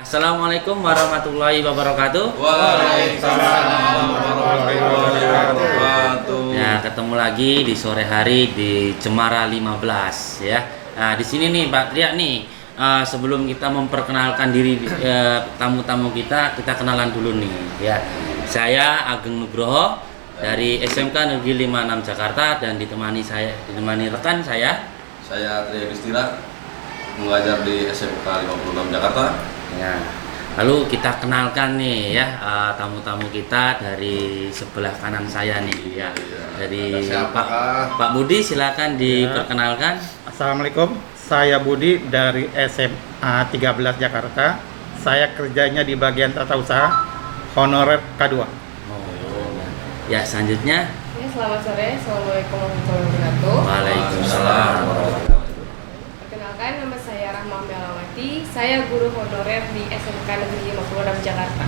Assalamualaikum warahmatullahi wabarakatuh. Waalaikumsalam warahmatullahi wabarakatuh. Ya, ketemu lagi di sore hari di Cemara 15 ya. Nah, di sini nih Pak Tria nih, sebelum kita memperkenalkan diri tamu-tamu kita kenalan dulu nih ya. Saya Ageng Nugroho dari SMK Negeri 56 Jakarta dan ditemani rekan saya. Saya Tria Bistira, mengajar di SMK 56 Jakarta. Ya. Lalu kita kenalkan nih ya tamu-tamu kita dari sebelah kanan saya nih ya. Dari Pak Budi, silakan diperkenalkan. Assalamualaikum, saya Budi dari SMA 13 Jakarta. Saya kerjanya di bagian tata usaha honorer K2. Oh, ya selanjutnya. Selamat sore, Assalamualaikum warahmatullahi wabarakatuh. Waalaikumsalam. Perkenalkan, nama saya Rahma Melawati. Saya guru honorer di SMK Negeri 56 Jakarta.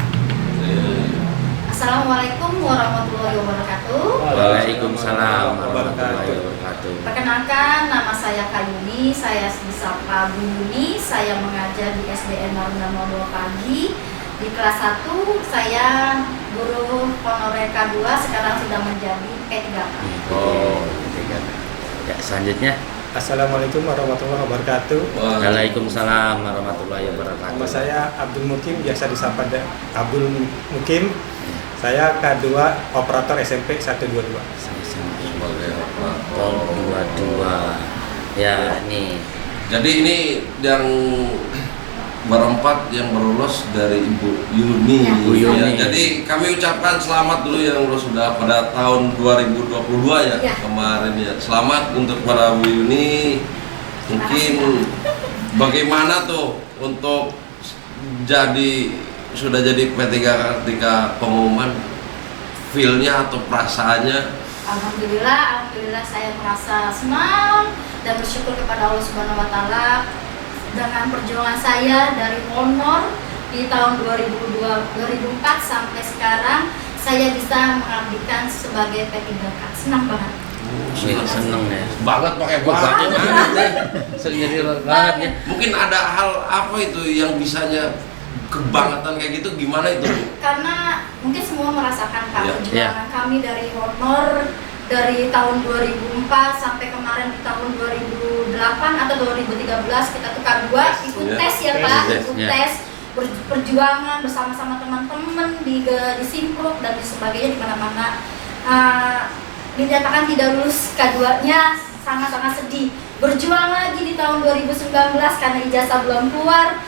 Assalamualaikum warahmatullahi wabarakatuh. Waalaikumsalam warahmatullahi wabarakatuh. Perkenalkan, nama saya Kayuni, saya disapa Bu Yuni. Saya mengajar di SDN Marunda 02 Pagi. Di kelas 1 saya guru honorer K2, sekarang sudah menjadi P3K. Oh, ya selanjutnya. Assalamualaikum warahmatullahi wabarakatuh. Waalaikumsalam warahmatullahi wabarakatuh. Nama saya Abdul Mukim, biasa disapa Abdul Mukim. Saya K2 operator SMP 122. Sebagai operator. 22. Ya, nih. Jadi ini yang berempat yang lulus dari Ibu Yuni. Ya, Bu Yuni. Ya, jadi kami ucapkan selamat dulu yang lulus sudah pada tahun 2022 ya, Ya. kemarin ya. Selamat untuk para Bu Yuni. Mungkin bagaimana tuh untuk sudah jadi P3 ketika pengumuman, feel-nya atau perasaannya? Alhamdulillah saya merasa senang dan bersyukur kepada Allah Subhanahu wa taala dengan perjuangan saya dari honor di tahun 2004 sampai sekarang saya bisa mengabdikan sebagai P3K. Senang banget. Seneng ya. Banget pakai Banget banget. banget ya. Banget ya. Mungkin ada hal apa itu yang bisanya kebangetan kayak gitu, gimana itu? Karena mungkin semua merasakan Pak, Iya. perjuangan kami dari honor dari tahun 2004 sampai kemarin di tahun 2008 atau 2013 kita tuh K2 ikut Iya. tes ya Pak, Tes, ikut iya. tes perjuangan bersama-sama teman-teman di Simpruk dan di sebagainya di mana-mana. Dinyatakan tidak lulus K2-nya, sangat-sangat sedih. Berjuang lagi di tahun 2019 karena ijazah belum keluar.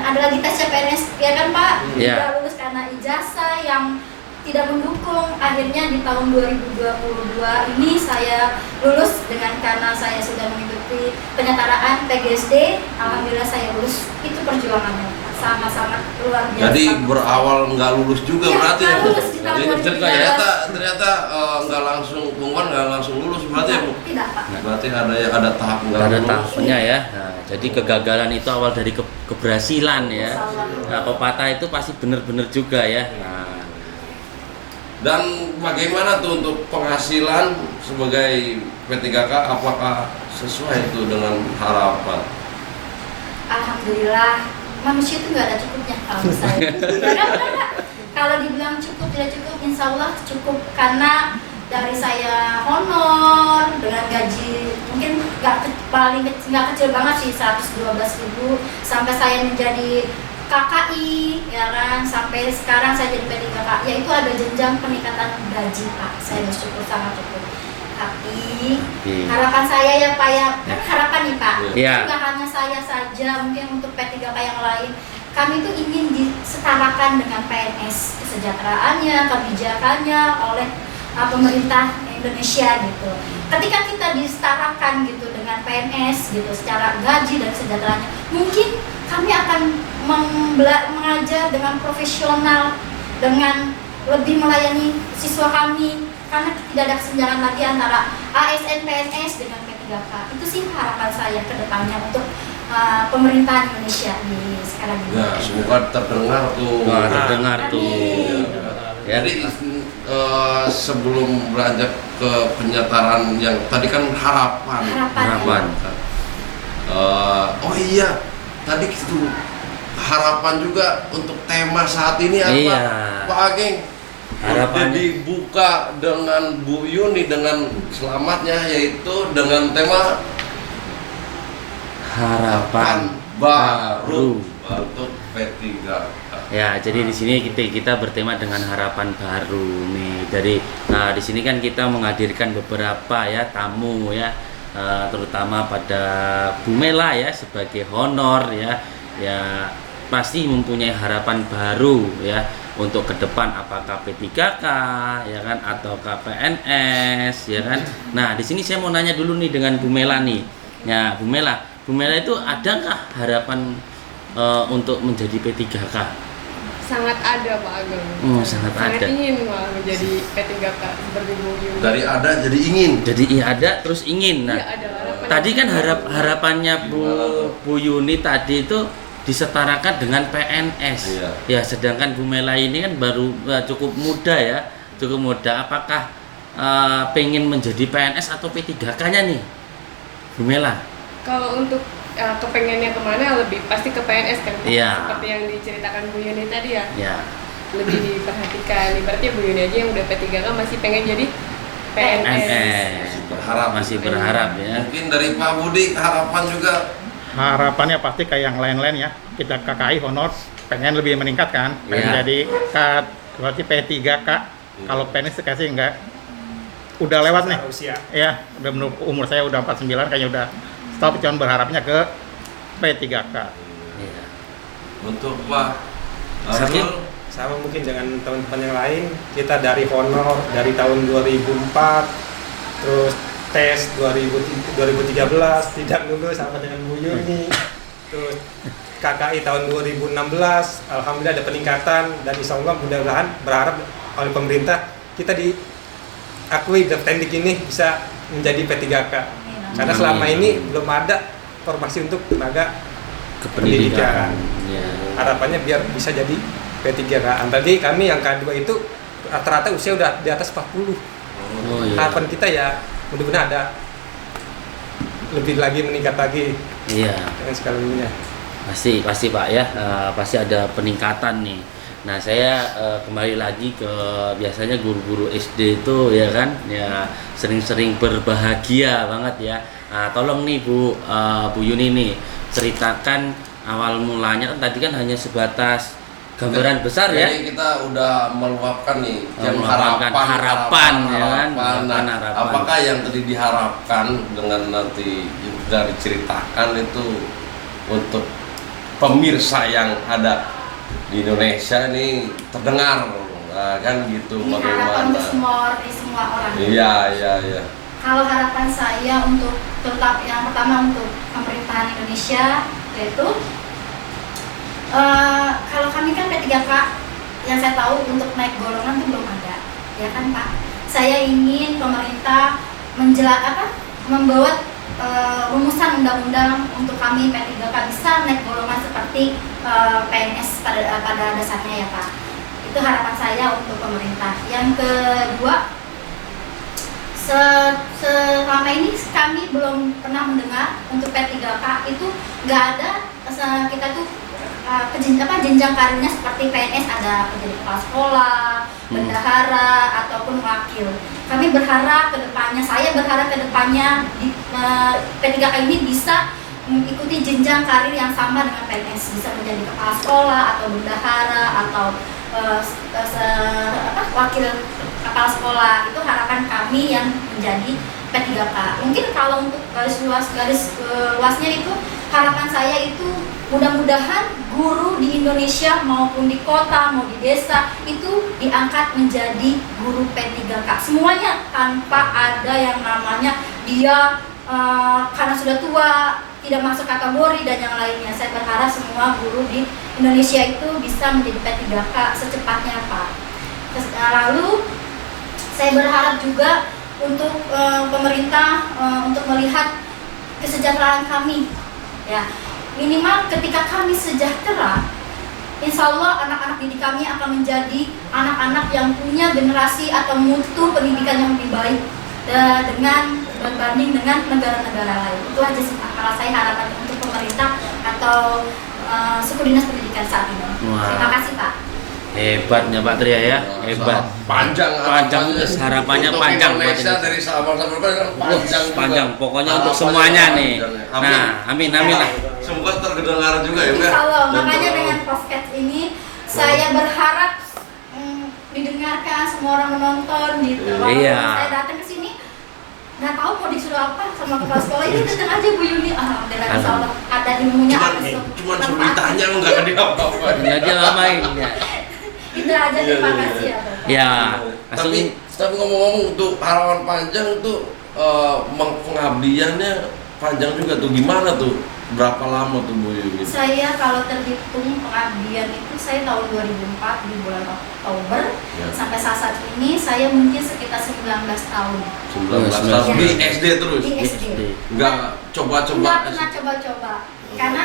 Ada lagi tes CPNS ya kan Pak? Iya. Tidak lulus karena ijazah yang tidak mendukung. Akhirnya di tahun 2022 ini saya lulus karena saya sudah mengikuti penyetaraan PGSD. Alhamdulillah saya lulus. Itu perjuangannya Pak. Sangat-sangat luar biasa. Jadi berawal nggak lulus juga Ya, berarti nggak ya, Bu? lulus di tahun Jadi 2013. ternyata nggak langsung pengumuman, nggak langsung lulus berarti ya, Bu? Tidak Pak. Berarti ada tahap nggak Ada lulus. tahapnya ya. Nah, jadi kegagalan itu awal dari keberhasilan ya. Nah, pepatah itu pasti benar-benar juga ya. Nah, Dan bagaimana tuh untuk penghasilan sebagai P3K, apakah sesuai itu dengan harapan? Alhamdulillah, manusia itu nggak ada cukupnya kalau saya. Kalau dibilang cukup tidak cukup, insya Allah cukup karena dari saya honor dengan gaji mungkin nggak kecil banget sih 112.000 sampai saya menjadi KKI ya kan, sampai sekarang saya jadi P3K, yaitu ada jenjang peningkatan gaji Pak. Saya bersyukur sangat cukup. Tapi harapan saya ya Pak ya, kan harapan nih Pak. Iya. Nggak hanya saya saja, mungkin untuk P3K yang lain. Kami itu ingin disetarakan dengan PNS, kesejahteraannya, kebijakannya oleh pemerintah Indonesia gitu. Ketika kita disetarakan gitu dengan PNS gitu secara gaji dan kesejahteraannya, mungkin kami akan mengajar dengan profesional, dengan lebih melayani siswa kami, karena tidak ada kesenjangan lagi antara ASN PNS dengan P3K. Itu sih harapan saya ke depannya untuk pemerintahan Indonesia di sekarang ini. Ya, semoga terdengar tuh. wah, terdengar tuh. Ya. Jadi sebelum beranjak ke penyetaraan yang tadi kan harapan. Harapan. Oh iya, tadi itu harapan juga untuk tema saat ini apa, Iya. Pak Ageng? Harapannya- Dibuka dengan Bu Yuni dengan selamatnya, yaitu dengan tema Harapan baru untuk P3K. Ya, jadi di sini kita bertema dengan harapan baru nih. Di sini kan kita menghadirkan beberapa ya tamu ya, terutama pada Bu Mela ya sebagai honor ya, pasti mempunyai harapan baru ya untuk ke depan, apakah P3K ya kan atau PNS ya kan. Nah, di sini saya mau nanya dulu nih dengan Bu Mela nih. Ya, Bu Mela itu adakah harapan untuk menjadi P3K? Sangat ada Pak Ageng. Oh, sangat ada. ingin malah menjadi P3K seperti Bu Yuni. Dari ada jadi ingin. Jadi iya ada terus ingin. Nah, Iya, ada harapan. tadi kan harapannya Bu Yuni tadi itu disetarakan dengan PNS. Iya. Ya, sedangkan Bu Mela ini kan baru cukup muda ya, cukup muda. Apakah pengen menjadi PNS atau P3K-nya nih, Bu Mela? Kalau untuk kepengennya kemana, lebih pasti ke PNS kan? Iya. Seperti yang diceritakan Bu Yuni tadi ya. Ya, Lebih diperhatikan. Ibaratnya Bu Yuni aja yang udah P3K masih pengen jadi PNS. PNS. Masih berharap ya. Mungkin dari Pak Budi harapan juga. Harapannya pasti kayak yang lain-lain ya. Kita KKI honor pengen lebih meningkatkan, pengen Iya. jadi berarti P3K. Kalau PNS kasih enggak, udah lewat nih. Usia. Ya, udah umur saya udah 49, kayaknya udah stop. Cuma berharapnya ke P3K. Iya. Untuk Pak Sakit? Arul, Sama mungkin dengan teman-teman yang lain, kita dari honor dari tahun 2004, terus tes 2013 tidak lulus sama dengan Bu Yuni, terus KKI tahun 2016, alhamdulillah ada peningkatan, dan insya Allah mudah-mudahan berharap oleh pemerintah kita diakui Teknik ini bisa menjadi P3K, karena selama ini belum ada formasi untuk tenaga Kependidikan. Ya. harapannya biar bisa jadi P3K. Tadi kami yang K2 itu rata-rata usia udah di atas 40. Oh iya. Harapan kita ya mudah-mudahan ada lebih lagi, meningkat lagi Iya. dengan sekalinya. Pasti Pak ya, pasti ada peningkatan nih. Nah, saya kembali lagi ke biasanya guru-guru SD itu ya kan, ya sering-sering berbahagia banget ya. Tolong nih Bu Yuni nih, ceritakan awal mulanya. Kan tadi kan hanya sebatas gambaran besar ya. Jadi kita udah meluapkan nih yang Meluapkan harapan, ya kan? Nah, Harapan. apakah yang tadi diharapkan dengan nanti dari ceritakan itu untuk pemirsa yang ada di Indonesia nih terdengar, nah, kan gitu Ini harapan untuk semua orang. Iya. Kalau harapan saya untuk tetap yang pertama untuk pemerintahan Indonesia yaitu kalau kami kan P3K yang saya tahu untuk naik golongan itu belum ada, ya kan Pak? Saya ingin pemerintah membuat rumusan undang-undang untuk kami P3K bisa naik golongan seperti PNS pada dasarnya ya Pak. Itu harapan saya untuk pemerintah. Yang kedua, selama ini kami belum pernah mendengar untuk P3K itu nggak ada. Kita tuh jenjang karirnya seperti PNS, ada menjadi kepala sekolah, bendahara ataupun wakil. Kami berharap kedepannya, saya berharap kedepannya P3K ini bisa mengikuti jenjang karir yang sama dengan PNS, bisa menjadi kepala sekolah atau bendahara atau wakil kepala sekolah. Itu harapan kami yang menjadi P3K. Mungkin kalau untuk garis luasnya itu harapan saya itu mudah-mudahan guru di Indonesia maupun di kota mau di desa itu diangkat menjadi guru P3K semuanya, tanpa ada yang namanya dia karena sudah tua tidak masuk kategori dan yang lainnya. Saya berharap semua guru di Indonesia itu bisa menjadi P3K secepatnya Pak. Lalu saya berharap juga untuk pemerintah untuk melihat kesejahteraan kami ya. Minimal ketika kami sejahtera, insya Allah anak-anak didik kami akan menjadi anak-anak yang punya generasi atau mutu pendidikan yang lebih baik dengan berbanding dengan negara-negara lain. Itu aja sih kalau saya harapan untuk pemerintah atau suku dinas pendidikan saat ini. Wah. Terima kasih Pak. Hebatnya Pak Tria ya, hebat. Panjang harapannya untuk panjang buat Indonesia ini. dari Sabang sampai Merauke kan panjang juga. Panjang, pokoknya untuk Harapannya semuanya nih. panjang ya. Amin. Nah, amin lah. Semoga terdengar juga ya Bu, ya. Insya Allah. Dan Makanya terlalu- dengan podcast ini saya berharap didengarkan semua orang menonton gitu. Walaupun Iya. saya datang ke sini nggak tahu mau disuruh apa sama kepala sekolah, ini datang aja Bu Yuni. Alhamdulillah Insya Allah ada ilmunya. Cuman suruh ditanya enggak ada apa-apa. Ini aja ngapain ya. Itu aja, terima kasih ya Bapak. Ya, Tapi ngomong-ngomong untuk harapan panjang itu pengabdiannya panjang juga tuh. Gimana tuh? Berapa lama tuh Bu Yuni? Saya kalau terhitung pengabdian itu saya tahun 2004 di bulan Oktober Ya. sampai saat ini saya mungkin sekitar 19 tahun 19 tahun di SD terus. di SD. Enggak Nggak coba-coba. pernah coba-coba karena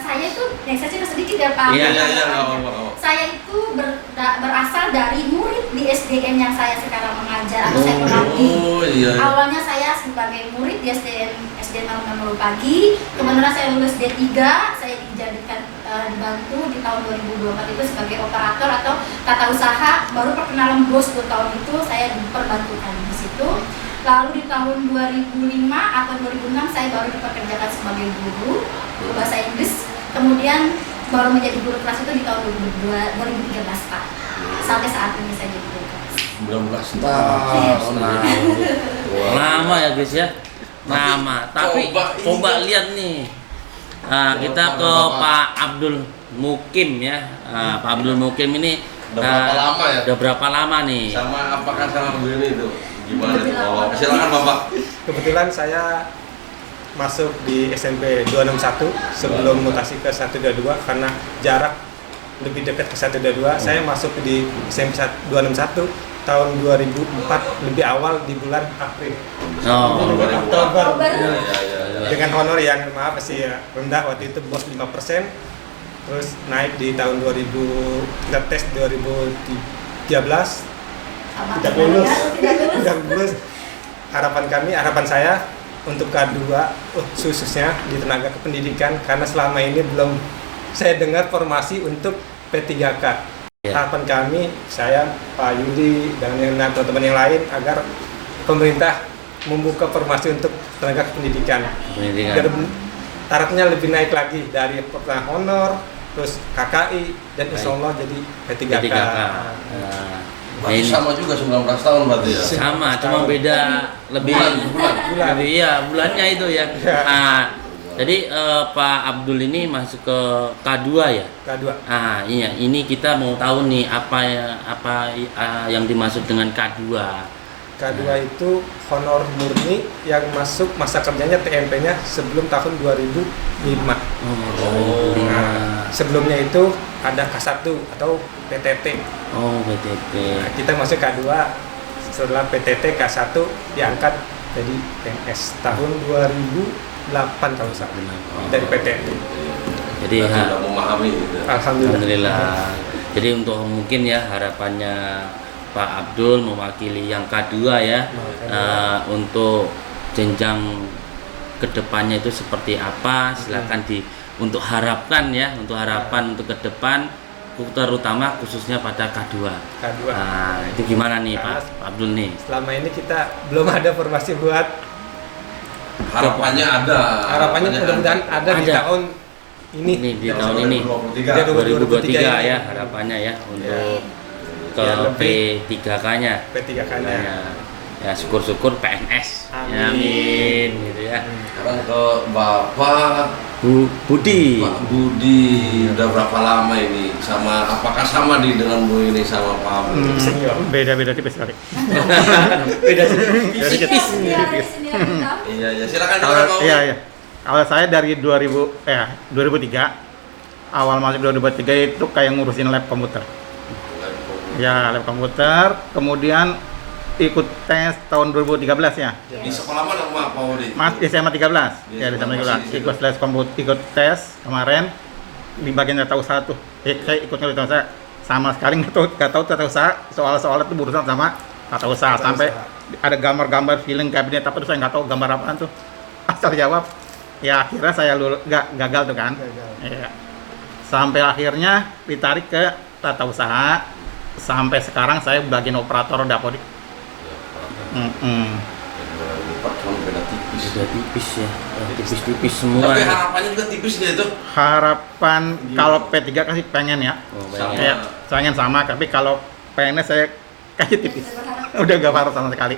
saya itu saya cerita sedikit ya Pak. Iya, Iya, enggak apa-apa. Saya itu berasal dari murid di SDN yang saya sekarang mengajar atau saya mengabdi. Oh iya. Awalnya saya sebagai murid di SDN Marunda Pagi, kemudian saya lulus D3, saya dijadikan dibantu di tahun 2024 itu sebagai operator atau tata usaha, baru perkenalan bos 2 tahun itu saya diperbantukan di situ. Lalu di tahun 2005 atau 2006 saya baru dipekerjakan sebagai guru bahasa Inggris, kemudian baru menjadi guru kelas itu di tahun 2013 Pak. Sampai saat ini saya jadi guru kelas. 19 tahun. lama ya guys ya. Lama, tapi coba ini coba kan- lihat nih. Kita ke Bapak. Pak Abdul Mukim ya. Pak Abdul Mukim ini Udah berapa lama ya? Udah berapa lama nih? Sama apakah sama Bu Yuni itu? Gimana tuh? Bapak? Silakan Bapak. Kebetulan saya masuk di SMP 261 sebelum mutasi ke 122 karena jarak lebih dekat ke 122. Saya masuk di SMP 261 tahun 2004 lebih awal di bulan April. Oh, Oktober. Iya, iya, iya. Dengan honor yang maaf sih ya, rendah waktu itu bos 5%. Terus naik di tahun 2000, kita tes 2013 Sama tidak lulus. Tidak lulus. Harapan saya untuk K2 khususnya di tenaga kependidikan karena selama ini belum saya dengar formasi untuk P3K. Ya. Harapan kami, saya, Pak Yudi, dan teman-teman yang lain agar pemerintah membuka formasi untuk tenaga kependidikan. pendidikan. Biar tarafnya lebih naik lagi dari pernah honor, terus KKI, dan insya Allah jadi P3K. P3K. Berarti Ini sama juga 19 tahun berarti ya? sama, cuma beda lebih Bulan. lebih ya bulannya itu ya. Ya. Jadi Pak Abdul ini masuk ke K2 ya. K2. Iya, ini kita mau tahu nih apa yang dimaksud dengan K2. K2 itu honor murni yang masuk masa kerjanya TMP-nya sebelum tahun 2005. Oh, Nah, sebelumnya itu ada K1 atau PTT. oh PTT. Nah, kita masuk K2 setelah PTT K1 diangkat jadi PNS tahun 2008 kalau salah dari PTT. Jadi Sudah memahami gitu. Alhamdulillah. Jadi untuk mungkin ya harapannya Pak Abdul mewakili yang K2 ya untuk jenjang kedepannya itu seperti apa, silakan untuk harapan ya, untuk harapan untuk ke depan terutama khususnya pada K2. K2. Nah, itu gimana nih Pak Abdul nih? Selama ini kita belum ada formasi buat Harapannya ada. harapannya mudah-mudahan ada di Ada. tahun ini. Ini di tahun ini 2023. 2023 ya harapannya ya untuk ke Ya, lebih. P3K-nya. P3K-nya. Ya syukur-syukur PNS. Amin. Ya, amin gitu ya. Sekarang ke Bapak Budi. Pak Budi, udah berapa lama ini? Sama apakah sama dengan Bu ini sama Pak Abdul? Senior. Beda-beda tipis sekali. Beda sedikit. Iya, ya silakan Kalau Pak. iya. Awal saya dari 2003. Awal masuk 2003 itu kayak ngurusin lab komputer. Ya, lab komputer. Kemudian ikut tes tahun 2013 ya. Di sekolah mana Pak Budi? Mas di SMA 13. Ya, di SMA 13. Masih di situ. Ikut les komputer, ikut tes kemarin di bagian tata usaha tuh. Saya ikutnya tata usaha sama sekali nggak tahu tata usaha. Soal-soal itu berurusan sama tata usaha sampai ada gambar-gambar feeling kabinet apa tuh saya nggak tahu gambar apaan tuh. Asal jawab. Ya akhirnya saya gagal tuh kan. Gagal. Ya. sampai akhirnya ditarik ke tata usaha. Sampai sekarang saya bagian operator Dapodik. Cuma beda tipis. Sudah tipis ya, tipis-tipis semua. Tapi harapannya juga tipis dia itu. Harapan kalau P3 kasih pengen ya, Oh, Sama. banyak. ya pengen sama, tapi kalau PNS saya kasih tipis. Udah gak harus sama sekali.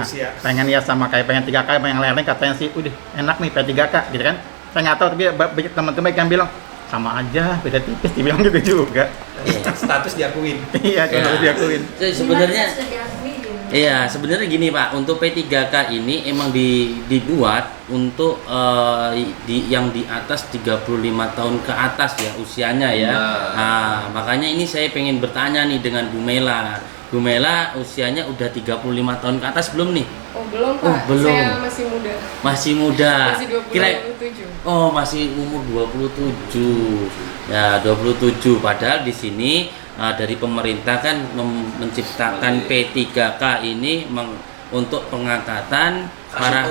Usia. Pengen ya sama kayak pengen 3K, yang lain katanya sih, udah enak nih P3K gitu kan. Saya nggak tahu, tapi banyak teman-teman yang bilang sama aja, beda tipis, dibilang gitu juga. Status diakuin. Iya, cuma Ya. harus diakuin. Jadi sebenarnya Sudah diakui, gitu. iya, sebenarnya gini Pak, untuk P3K ini emang dibuat untuk yang di atas 35 tahun ke atas ya usianya ya. Nah. Nah, makanya ini saya pengen bertanya nih dengan Bu Mela. Bu Mela usianya udah 35 tahun ke atas belum nih? Oh belum Oh, Pak, belum. saya masih muda. Masih muda. Masih 27. Oh, masih umur 27. Ya, 27. Padahal di sini dari pemerintah kan menciptakan P3K ini untuk pengangkatan para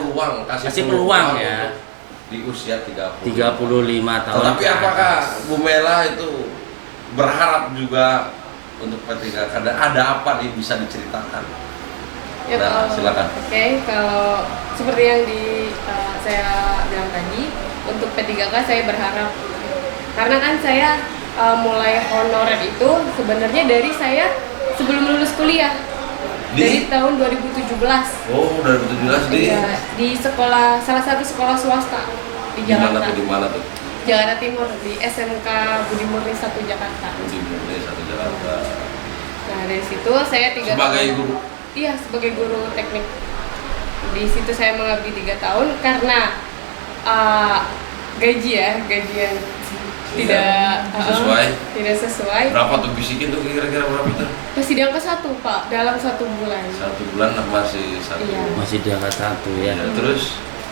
kasih peluang ya. untuk di usia 30. 35 tahun. Tetapi ke apakah atas. Bu Mela itu berharap juga untuk P3K? Ada apa nih, bisa diceritakan? Ya, Nah, silakan. Oke, kalau seperti yang saya bilang tadi, untuk P3K saya berharap, karena kan saya mulai honorer itu sebenarnya dari saya sebelum lulus kuliah, dari tahun 2017. Oh, 2017 Iya, di sekolah, salah satu sekolah swasta di di mana Jakarta, tuh? Di mana tuh? Jakarta Timur, di SMK Budi Murni 1 Jakarta. Di Murni 1 Jakarta. Nah dari situ saya 3 Sebagai tahun. guru. Iya, sebagai guru teknik. Di situ saya mengabdi 3 tahun karena gaji yang tidak Sesuai. tidak sesuai. Berapa tuh bisikin tuh, kira-kira berapa tuh? Masih di angka 1 Pak, dalam 1 bulan. 1 bulan masih 1. Iya. Masih di angka 1 ya. Ya, terus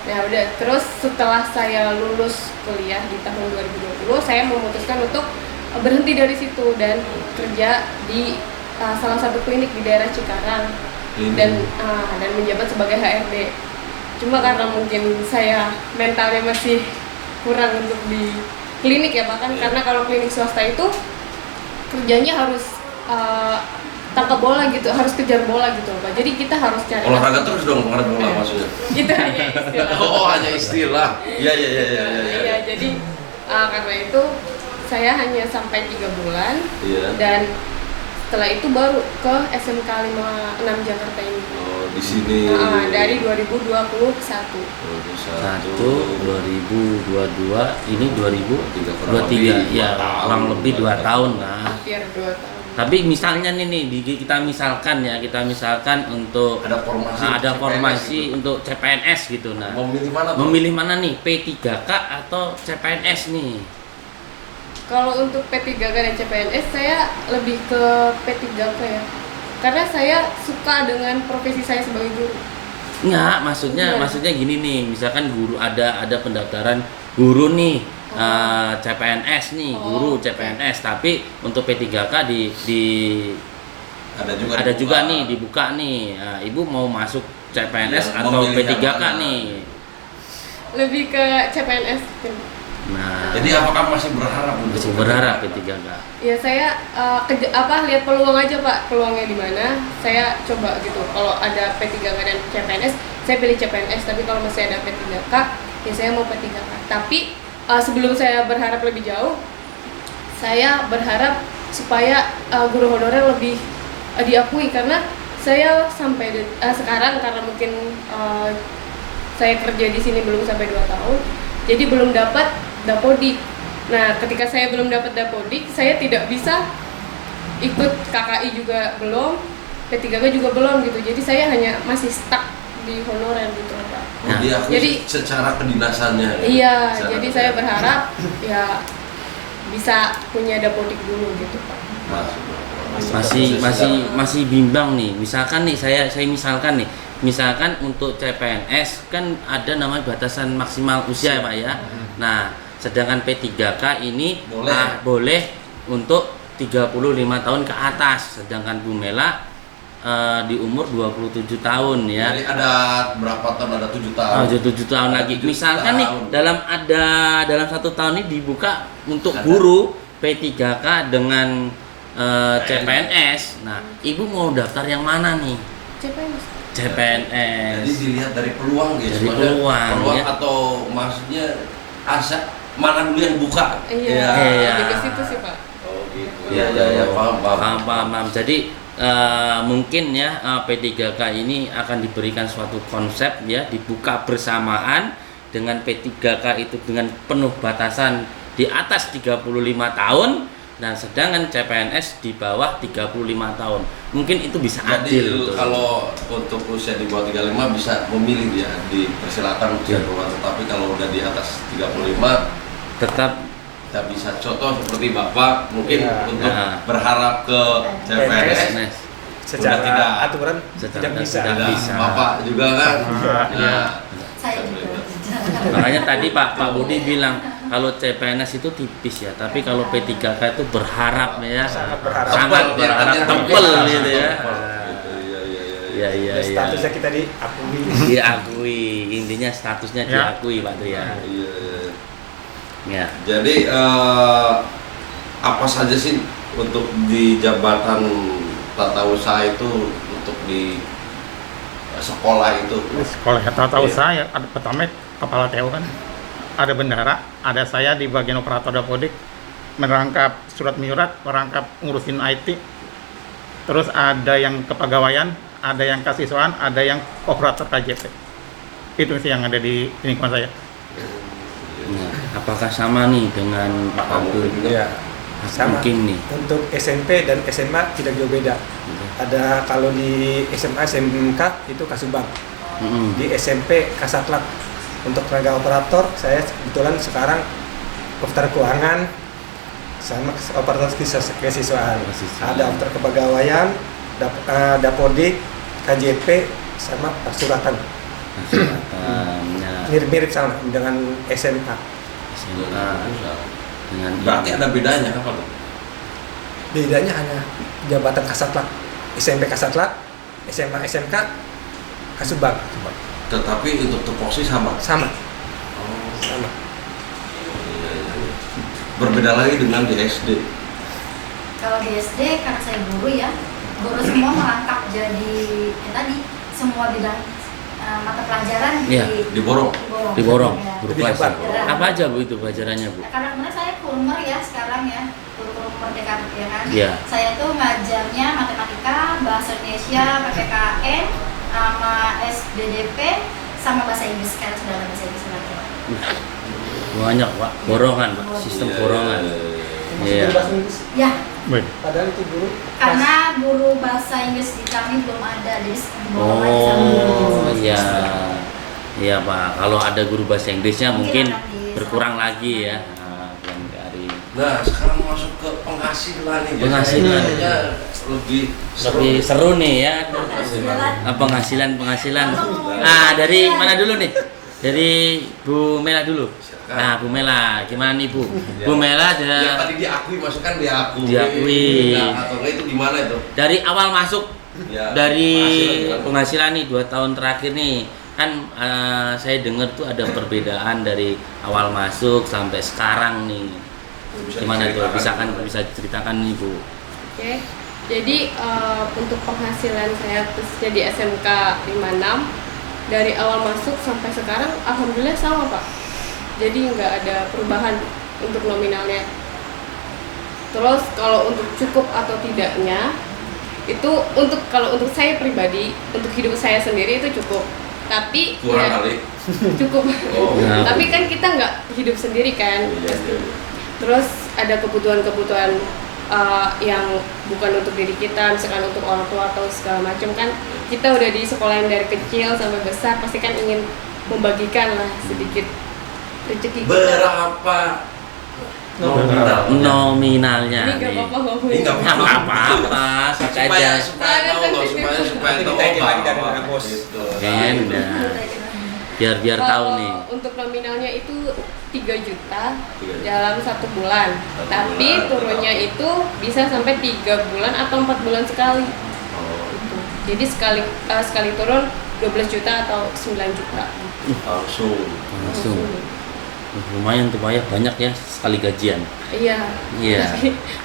Ya udah, terus setelah saya lulus kuliah di tahun 2020, saya memutuskan untuk berhenti dari situ dan kerja di salah satu klinik di daerah Cikarang ini dan menjabat sebagai HRD. Cuma karena mungkin saya mentalnya masih kurang untuk di klinik ya Pak kan, Iya. karena kalau klinik swasta itu kerjanya harus tangkap bola gitu, harus kejar bola gitu Pak. Jadi kita harus cari olahraga terus dong, bukan bola maksudnya. Itu hanya istilah. Oh, hanya istilah. Iya, iya, iya, iya, iya. Iya, jadi karena itu saya hanya sampai 3 bulan Iya. dan setelah itu baru ke SMK 56 Jakarta ini. Oh, di sini. Dari 2021. 1 2022 ini 2023 ya, kurang lebih 2 tahun lah. Hampir 2 tahun. Tapi misalnya nih kita misalkan untuk Ada formasi. ada CPNS formasi gitu. untuk CPNS gitu. Nah, Memilih mana tuh? memilih mana nih, P3K atau CPNS nih? Kalau untuk P3K dan CPNS saya lebih ke P3K ya. Karena saya suka dengan profesi saya sebagai guru. Enggak, maksudnya gini nih, misalkan guru ada pendaftaran guru nih, CPNS nih, guru CPNS, tapi untuk P3K ada juga nih dibuka nih. Nah, Ibu mau masuk CPNS Iya, atau memilih yang P3K mana? nih? Lebih ke CPNS. Nah, Jadi apakah masih berharap untuk masih berharap P3K. Ya saya lihat peluang aja Pak, peluangnya di mana. Saya coba gitu. Kalau ada P3K dan CPNS, saya pilih CPNS. Tapi kalau masih ada P3K, ya saya mau P3K. Tapi sebelum saya berharap lebih jauh, saya berharap supaya guru honorer lebih diakui, karena saya sampai sekarang karena mungkin saya kerja di sini belum sampai 2 tahun, jadi belum dapat Dapodik. Nah, ketika saya belum dapat Dapodik, saya tidak bisa ikut KKI juga belum, P3K juga belum gitu. Jadi saya hanya masih stuck di honorer gitu Pak. Nah, jadi secara kedinasannya. Iya, Secara jadi saya berharap ya bisa punya Dapodik dulu gitu Pak. masih bimbang nih. Misalkan nih saya misalkan untuk CPNS kan ada namanya batasan maksimal usia ya Pak ya. Nah, sedangkan P3K ini boleh untuk 35 tahun ke atas. Sedangkan Bu Mela di umur 27 tahun ya. Jadi ada berapa tahun? Ada 7 tahun. Oh, 7 tahun Ada lagi. 7 Misalkan nih tahun. dalam 1 tahun ini dibuka untuk Ada. guru P3K dengan CPNS. Nah, ibu mau daftar yang mana nih? CPNS. CPNS. Jadi dilihat dari peluang guys. Dari Maksudnya peluang, ya. atau maksudnya asa mana dulu yang buka? Iya, Iya. lebih ke situ sih Pak. Oh gitu. Iya, Ya, paham. Paham. Jadi mungkin ya P3K ini akan diberikan suatu konsep ya, dibuka bersamaan dengan P3K itu dengan penuh batasan di atas 35 tahun dan sedangkan CPNS di bawah 35 tahun. Mungkin itu bisa Jadi adil. Betul. kalau untuk usia di bawah 35 bisa memilih dia, dipersilakan usia Ya. berubah. Tapi kalau udah di atas 35 Tetap kita bisa contoh seperti Bapak mungkin Ya. untuk Ya. berharap ke CPNS. CPNS. Secara tidak. aturan Secara tidak bisa. tidak. Tidak, bisa. Bapak juga kan. Iya. Nah, Saya juga. Makanya tadi Pak Budi bilang kalau CPNS itu tipis ya, tapi kalau P3K itu berharap ya, Sangat berharap. sangat Tebel, berharap ya, tebel tebel. gitu ya. Gitu, iya. Iya iya Ya, iya. statusnya kita diakui. Diakui, intinya statusnya Ya. diakui Pak tuh ya. Iya. Ya. Jadi apa saja sih untuk di jabatan tata usaha itu untuk di sekolah itu? Di sekolah ya, tata usaha ya, ada pertama kepala TU kan, ada bendahara, ada saya di bagian operator dapodik, merangkap surat menyurat, merangkap ngurusin IT, terus ada yang kepegawaian, ada yang kasiswaan, ada yang operator KJP. Itu sih yang ada di lingkungan saya. Nah, apakah sama nih dengan Pak Abdul? Ya, sama. Mungkin nih. Untuk SMP dan SMA tidak jauh beda. Ada kalau di SMA SMK itu Kasubag, Mm-mm. di SMP Kasatlat. Untuk tenaga operator saya kebetulan sekarang operator keuangan sama operator kesiswaan. Kesiswaan. Ada operator kepegawaian, dapodik, KJP sama persuratan. Kesehatan, ya, Mirip-mirip sama dengan SMA. SMA dengan Berarti ada bedanya apa tuh? Bedanya hanya jabatan Kasatlat, SMP Kasatlat, SMA SMK Kasubag. Tetapi untuk tupoksi sama. Sama. Oh, Sama. iya. Berbeda lagi dengan di SD. Kalau di SD karena saya guru ya, guru semua merangkap jadi tadi semua bidang mata pelajaran Iya, diborong. diborong Ya. guru Lebih kelas. hebat. Apa aja Bu itu pelajarannya Bu? Ya, karena kemarin saya kulmer ya sekarang ya, kurikulum merdeka ya kan. Iya. Saya tuh ngajarnya matematika, bahasa Indonesia, PPKN, sama SBDP, sama bahasa Inggris kan sudah ada bahasa Inggris lagi. Banyak Pak, borongan Pak, sistem Iya, borongan. Masuk Iya. guru bahasa Inggris. Ya, Baik. Padahal itu guru karena guru bahasa Inggris di kami belum ada, jadi dibawa lagi sama guru Oh bahasa iya, Inggris. iya Pak. Kalau ada guru bahasa Inggrisnya mungkin akan di- berkurang lagi ya. Nah, bulan hari. Nah, sekarang masuk ke penghasilan nih. Penghasilan. Biasanya lebih Lebih seru nih ya. Penghasilan. Penghasilan. Ah, dari mana dulu nih? Dari Bu Mela dulu. Nah, Bu Mela, gimana nih Bu? Bu Mela Yang ada tadi diakui masukkan diakui. Diakui. Nah, atau enggak itu gimana itu? dari awal masuk Ya, dari penghasilan. penghasilan nih 2 tahun terakhir nih kan saya dengar tuh ada perbedaan dari awal masuk sampai sekarang nih. Bisa Gimana tuh? diceritakan. Bisa ceritakan nih Bu. Oke. Jadi untuk penghasilan saya khususnya di SMK 56 dari awal masuk sampai sekarang alhamdulillah sama Pak. Jadi nggak ada perubahan untuk nominalnya. Terus kalau untuk cukup atau tidaknya itu kalau untuk saya pribadi, untuk hidup saya sendiri itu cukup. Tapi Kurang ya, kali. cukup. Oh. Nah. Tapi kan kita nggak hidup sendiri kan. Iya, iya. Terus ada kebutuhan-kebutuhan yang bukan untuk diri kita, misalkan untuk orang tua atau segala macam kan. Kita udah di sekolahin dari kecil sampai besar, pasti kan ingin membagikan lah sedikit rezeki kita. Berapa nominal? Nominalnya Ini nggak nih. apa-apa Ini ngomongin. nggak Nggak apa-apa, saja aja. supaya tahu loh, supaya Nanti tahu kita izin lagi dari apa-apa. bos. Gitu. Enak. Biar tahu Kalau nih. untuk nominalnya itu 3 juta 3 juta. dalam 1 bulan. Satu Tapi bulan. turunnya itu bisa sampai 3 bulan atau 4 bulan sekali. Oh, Gitu. Jadi sekali turun 12 juta atau 9 juta. Langsung. Langsung. Lumayan tuh Pak ya, banyak ya sekali gajian. Iya. Iya.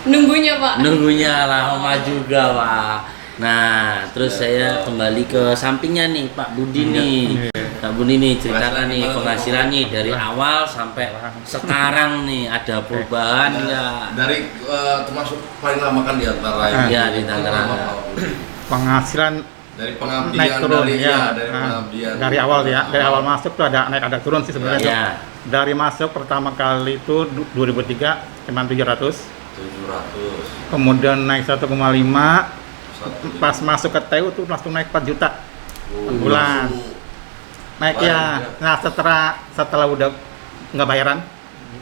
Nunggunya Pak. Nunggunya lama juga Pak. Nah, terus saya kembali ke sampingnya nih Pak Budi nih. Pak Budi nih ceritakan nih penghasilan nih dari awal sampai sekarang nih ada perubahan nggak? Dari termasuk paling lama kan di antara Iya, di antara. Penghasilan dari pengabdian naik turun dari ya. dari pengabdian. Dari awal ya, dari awal masuk tuh ada naik ada turun sih sebenarnya. Iya. Dari masuk pertama kali itu 2003 cuma 700. 700. Kemudian naik 1,5. Pas masuk ke TU tuh langsung naik 4 juta bulan. Naik ya. Nah setelah udah nggak bayaran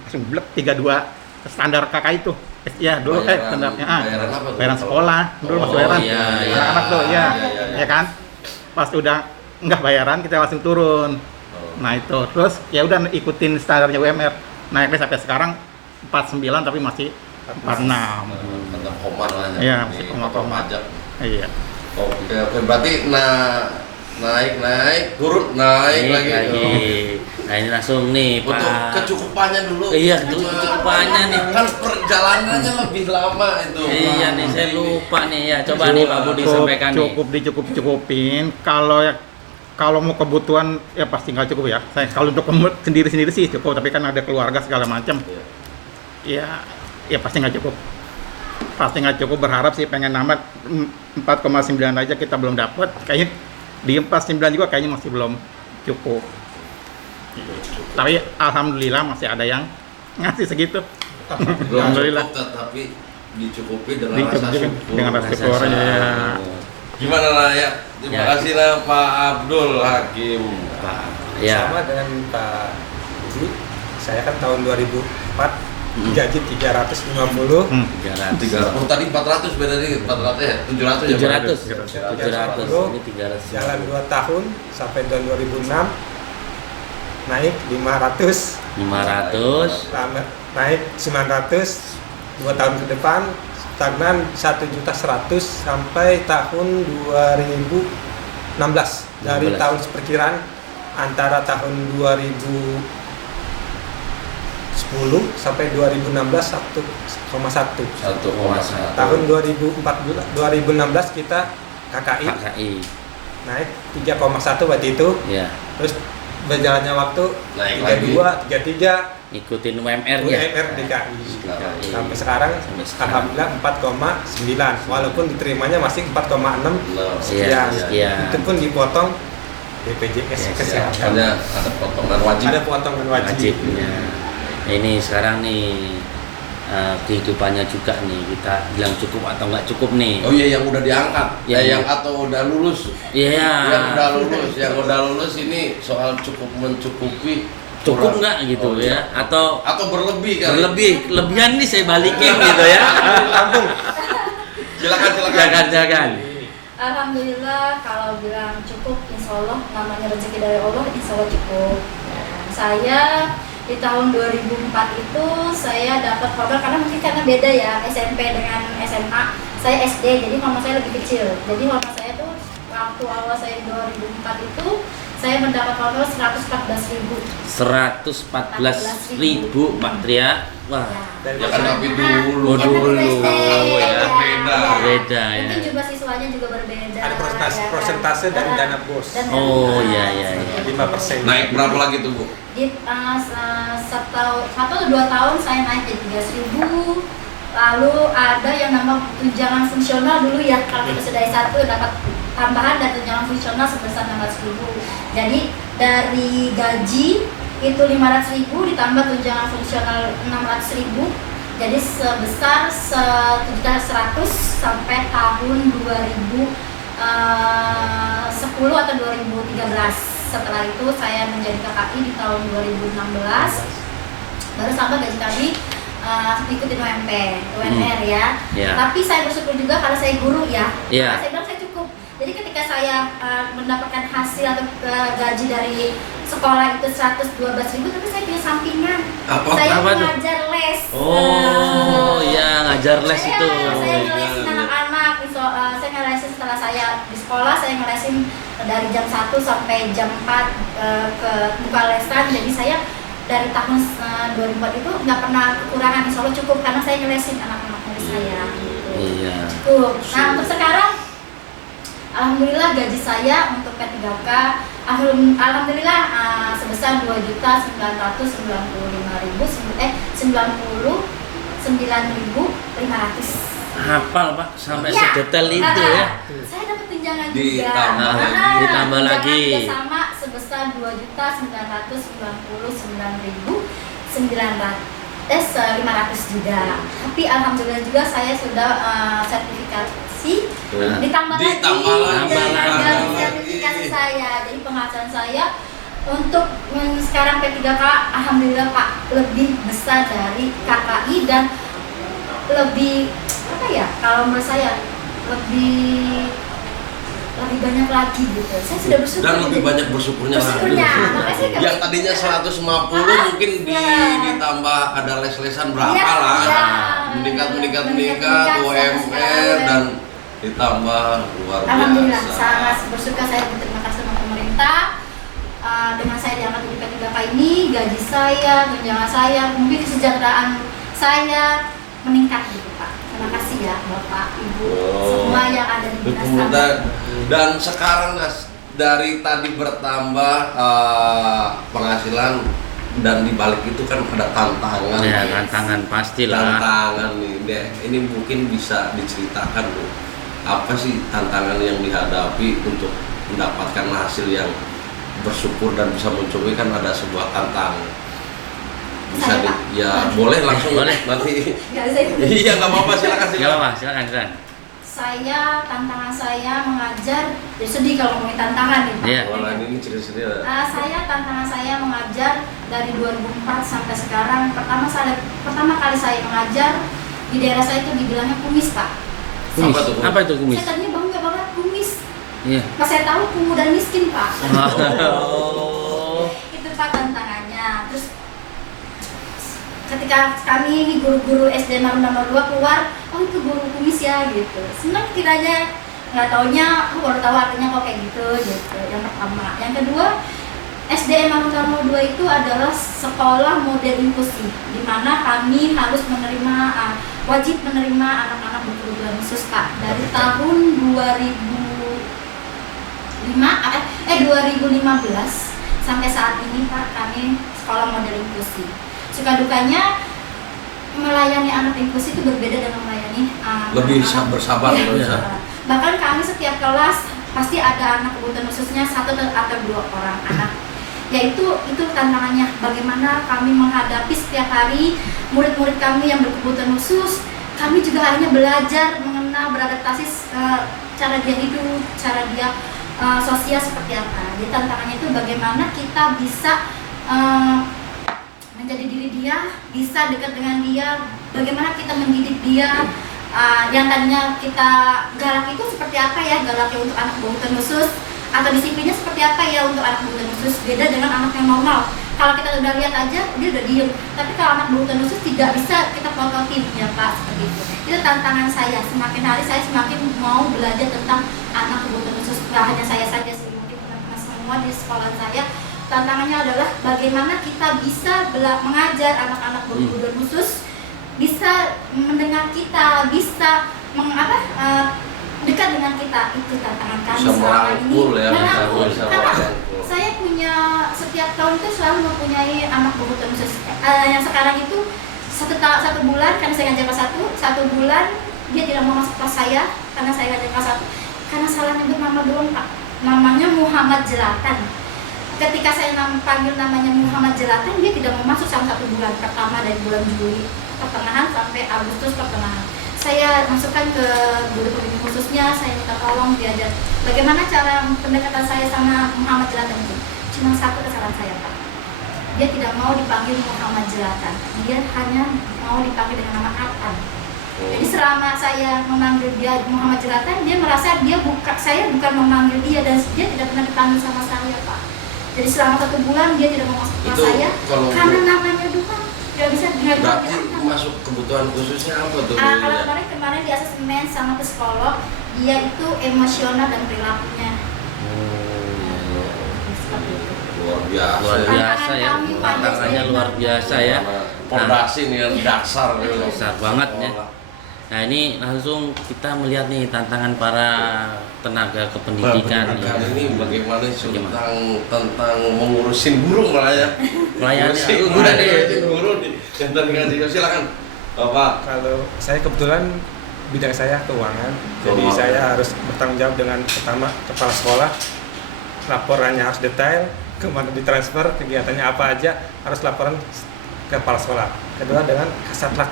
langsung blek 32 standar kakak itu. Ya dulu standarnya bayaran apa tuh? bayaran sekolah dulu masih bayaran. iya, iya. Anak-anak tuh ya. Iya. Ya kan. Pas udah nggak bayaran kita langsung turun. Nah itu terus ya udah ikutin standarnya UMR. Naiknya sampai sekarang 49 tapi masih 46. Tetap koma lah ya. Iya, Ini masih koma-koma. pajak. Iya. Oke, berarti naik turun naik lagi. Nah ini langsung nih Pak. Untuk kecukupannya dulu. Iya, kecukupannya nih. Kan perjalanannya lebih lama itu. Iya nih saya lupa nih ya. Coba nih Pak Budi sampaikan nih. Cukup dicukup-cukupin. Kalau mau kebutuhan ya pasti nggak cukup ya. Kalau untuk sendiri-sendiri sih cukup, tapi kan ada keluarga segala macam. Iya. Ya pasti nggak cukup. Pasti nggak cukup, berharap sih pengen nambah 4,9 aja kita belum dapat. Kayaknya di 49 juga kayaknya masih belum cukup. Tapi alhamdulillah masih ada yang ngasih segitu. Belum Alhamdulillah. cukup, tapi dicukupi dengan rasa Dicukupi syukur. dengan rasa Rasa syukur ya. Gimana lah ya? Terima Ya. kasih lah Pak Abdul Hakim. Pak. Ya. Sama dengan Pak Budi, saya kan tahun 2004 gaji 350. 300. Tadi 400 beda nih, 400 ya? 700 ya? 700. Ini 300. Jalan 2 tahun sampai tahun 2006 naik 500. 500. Naik 900 2 tahun ke depan stagnan 1.100.000 sampai tahun 2016. Dari 16. tahun perkiraan antara tahun 2010 sampai 2016 1,1. 1,1. Tahun 2016 kita KKI KKI. naik 3,1 waktu itu. Ya. Terus berjalannya waktu Naik 32, 33 Ikutin UMR ya. UMR DKI. DKI. Sampai sekarang Sampai sekarang. alhamdulillah 4,9 walaupun diterimanya masih 4,6 Iya, sekian. sekian. Itu pun dipotong BPJS Yes, kesehatan. Hanya ada potongan wajib. Ada potongan wajib. Wajibnya. Nah, ini sekarang nih kehidupannya juga nih kita bilang cukup atau nggak cukup nih. Oh iya, yang udah diangkat, Ya, yang atau udah lulus. Iya. Yang udah lulus ini soal cukup mencukupi. Cukup kurang. nggak gitu Oh, iya. ya? Atau berlebih kan? lebihan nih saya balikin gitu ya. Silakan. Alhamdulillah kalau bilang cukup, insya Allah namanya rezeki dari Allah, insya Allah cukup. Saya di tahun 2004 itu saya dapat program karena mungkin karena beda ya SMP dengan SMA. Saya SD, jadi mama saya lebih kecil. Jadi mama saya tuh waktu awal saya 2004 itu saya mendapat honor 114.000. 114.000 Pak Tria. Wah, Ya kan tapi dulu. Oh, dulu. Ya. beda ya. Mungkin jumlah siswanya juga berbeda. Ada ya kan? persentase dari dana bos. Dan Oh iya. 5%. Naik berapa lagi tuh, Bu? Di 1 atau 2 tahun saya naik jadi 13.000. Lalu ada yang nama tunjangan fungsional dulu ya, kalau kita sudah S1 dapat tambahan dan tunjangan fungsional sebesar 16.000. Jadi dari gaji itu 500.000 ditambah tunjangan fungsional 600.000. Jadi sebesar 1.100.000 sampai tahun 2010 atau 2013. Setelah itu saya menjadi KKI di tahun 2016. Baru sampai gaji kami ikutin UMR ya. Ya. Tapi saya bersyukur juga karena saya guru ya. Ya. Saya bilang saya cukup. Jadi ketika saya mendapatkan hasil atau gaji dari sekolah itu 112.000, tapi saya punya sampingan. Apa? Saya Apa tuh? mengajar les. Oh iya, ngajar les Saya itu. ngelesin anak-anak. Saya ngelesin setelah saya di sekolah sekolah saya ngelesin dari jam 1 sampai jam 4 ke buka lesan. Jadi saya dari tahun 2004 itu nggak pernah kekurangan, insya Allah cukup karena saya ngelesin anak-anak murid saya. Gitu. Iya. Cukup. Nah untuk sekarang, alhamdulillah gaji saya untuk P3K alhamdulillah sebesar 99.500 Hafal Pak sampai Ya. sedetail itu ya. Saya dapat tunjangan Ditambah juga. lagi. Ditambah Tunjangan lagi. juga sama sebesar 2.999.500 juga. Tapi alhamdulillah juga saya sudah sertifikasi ditambah lagi dari sertifikasi saya. Jadi penghasilan saya untuk sekarang P3K alhamdulillah Pak lebih besar dari KKI dan lebih apa ya, kalau menurut saya lebih banyak lagi gitu. Saya sudah bersyukur Dan lebih gitu. banyak bersyukurnya lagi. Bersyukurnya, makanya saya Yang tadinya 150 mungkin ditambah ada les-lesan berapa Iya, lah. iya. Meningkat, Meningkat, UMR dan ditambah luar Alhamdulillah biasa. sangat bersyukur, saya berterima kasih sama pemerintah. Dengan saya diangkat di P3K ini, gaji saya, tunjangan saya, mungkin kesejahteraan saya meningkat gitu Pak. Terima kasih ya Bapak, Ibu, semua yang ada di dinas kami. Dan sekarang dari tadi bertambah penghasilan dan dibalik itu kan ada tantangan. Ya, tantangan pastilah. Tantangan nih, ini mungkin bisa diceritakan Bu. Apa sih tantangan yang dihadapi untuk mendapatkan hasil yang bersyukur dan bisa mencoba, kan ada sebuah tantangan. Bisa Saya, Pak. boleh langsung Boleh. nanti. Nggak, saya Iya nggak apa-apa, silakan Gak silakan. apa, silakan. tantangan saya mengajar, jadi sedih kalau ngomongin tantangan nih Pak. Iya. Walah ini cerita-cerita. Tantangan saya mengajar dari 2004 sampai sekarang. Pertama kali saya mengajar di daerah saya itu dibilangnya kumis Pak. Kumis. Apa tuh, Bu? Apa itu kumis? Saya tadinya bangga banget kumis. Iya. Pas saya tahu kumuh dan miskin Pak. Oh. Itu Pak tantangannya. Terus ketika kami ini guru-guru SD nomor 2 keluar, oh itu guru kumis ya gitu. Senang kiranya, nggak taunya, baru tahu artinya kok kayak gitu. Yang pertama. Yang kedua, SDN Manunggal 2 itu adalah sekolah model inklusi, di mana kami harus menerima, wajib menerima anak-anak berkebutuhan khusus Pak. Dari tahun 2015 sampai saat ini Pak, kami sekolah model inklusi. Suka dukanya melayani anak inklusi itu berbeda dengan melayani Lebih anak-anak. bersabar, Iya. lebih sabar. Bahkan kami setiap kelas pasti ada anak kebutuhan khususnya 1 atau 2 orang anak. Yaitu itu tantangannya, bagaimana kami menghadapi setiap hari murid-murid kami yang berkebutuhan khusus. Kami juga akhirnya belajar mengenal, beradaptasi cara dia hidup, cara dia sosial seperti apa. Jadi tantangannya itu bagaimana kita bisa menjadi diri dia, bisa dekat dengan dia, bagaimana kita mendidik dia. Yang tadinya kita galak itu seperti apa ya, galaknya untuk anak berkebutuhan khusus, atau disiplinnya seperti apa ya untuk anak berkebutuhan khusus, beda dengan anak yang normal. Kalau kita udah lihat aja dia udah diem, tapi kalau anak berkebutuhan khusus tidak bisa kita plototin ya Pak, seperti itu. Itu tantangan saya, semakin hari saya semakin mau belajar tentang anak berkebutuhan khusus. Gak hanya saya saja sih, mungkin teman-teman semua di sekolah saya. Tantangannya adalah bagaimana kita bisa mengajar anak-anak berkebutuhan khusus, bisa mendengar kita, bisa dekat dengan kita. Itu tantangan kami Bisa selama ini. merangkul ya, Merangkul. bisa Karena merangkul. saya punya setiap tahun itu selalu mempunyai anak berkebutuhan khusus. Yang sekarang itu satu bulan, karena saya ngajar kelas 1 bulan dia tidak mau masuk kelas saya karena saya ngajar kelas 1 karena salah nyebut nama doang Pak. Namanya Muhammad Jelatan. Ketika saya panggil namanya Muhammad Jelatan, dia tidak mau masuk sama 1 bulan pertama dari bulan Juli pertengahan sampai Agustus pertengahan. Saya masukkan ke guru pembimbing khususnya, saya minta tolong diajar bagaimana cara pendekatan saya sama Muhammad Jelatan itu. Cuma satu kesalahan saya Pak, dia tidak mau dipanggil Muhammad Jelatan, dia hanya mau dipanggil dengan nama Atan. Jadi selama saya memanggil dia Muhammad Jelatan, dia merasa saya bukan memanggil dia, dan dia tidak pernah dipanggil sama saya Pak. Jadi selama 1 bulan dia tidak mau masuk kelas Itu saya kalau karena namanya doang nggak bisa Berarti diangkat. masuk kebutuhan khususnya apa tuh? Kalau kemarin di asesmen sama psikolog dia itu emosional dan perilakunya. Seperti itu. Luar biasa. Luar ya. biasa ya, Tantangan kami tantangannya luar biasa ya. Pondasi nih yang dasar gitu. Dasar banget ya. Nah ini langsung kita melihat nih tantangan para tenaga kependidikan Pendidikan ya. ini bagaimana sih tentang mengurusin guru malah ya. Melayani Ngurusin guru guru nih. ngurusin guru nih. Jangan dikasih silakan. Bapak. Kalau saya kebetulan bidang saya keuangan, jadi Keuangan. saya harus bertanggung jawab dengan pertama kepala sekolah, laporannya harus detail, kemana ditransfer, kegiatannya apa aja, harus laporan ke kepala sekolah. Kedua dengan Kasatlat,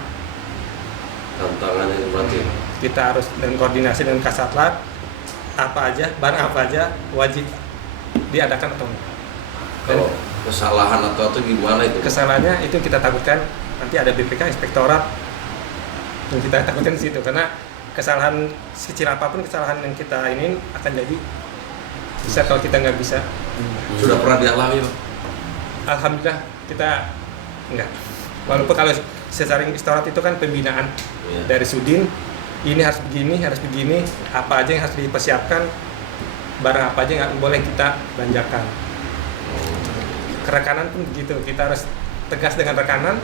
Tantangannya itu berarti kita harus dengan koordinasi dengan Kasatlat, apa aja, barang apa aja wajib diadakan atau enggak. Dan kalau kesalahan atau gimana itu. kesalahannya itu kita takutkan nanti ada BPK inspektorat yang kita takutkan di situ, karena kesalahan sekecil apapun kesalahan yang kita ini akan jadi bisa kalau kita nggak bisa. Sudah pernah dialami, Pak? Alhamdulillah kita enggak, walaupun kalau secara inspektorat itu kan pembinaan Iya. dari Sudin, ini harus begini, apa aja yang harus dipersiapkan, barang apa aja yang nggak boleh kita belanjakan. Kerekanan pun begitu, kita harus tegas dengan rekanan,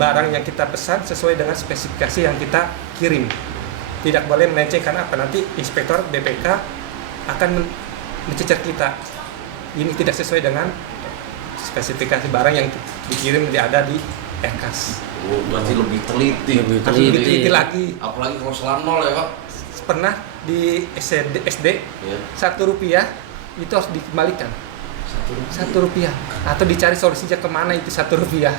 barang yang kita pesan sesuai dengan spesifikasi yang kita kirim. Tidak boleh melenceng, karena apa, nanti inspektor BPK akan mencecer kita. Ini tidak sesuai dengan spesifikasi barang yang dikirim, ada di Ekas. Oh, berarti lebih teliti. Lebih Harus teliti. diteliti lagi. Apalagi kalau setelah nol ya, Pak. Pernah di SD Ya. Rp1 itu harus dikembalikan. Rp1 atau dicari solusinya kemana itu Rp1,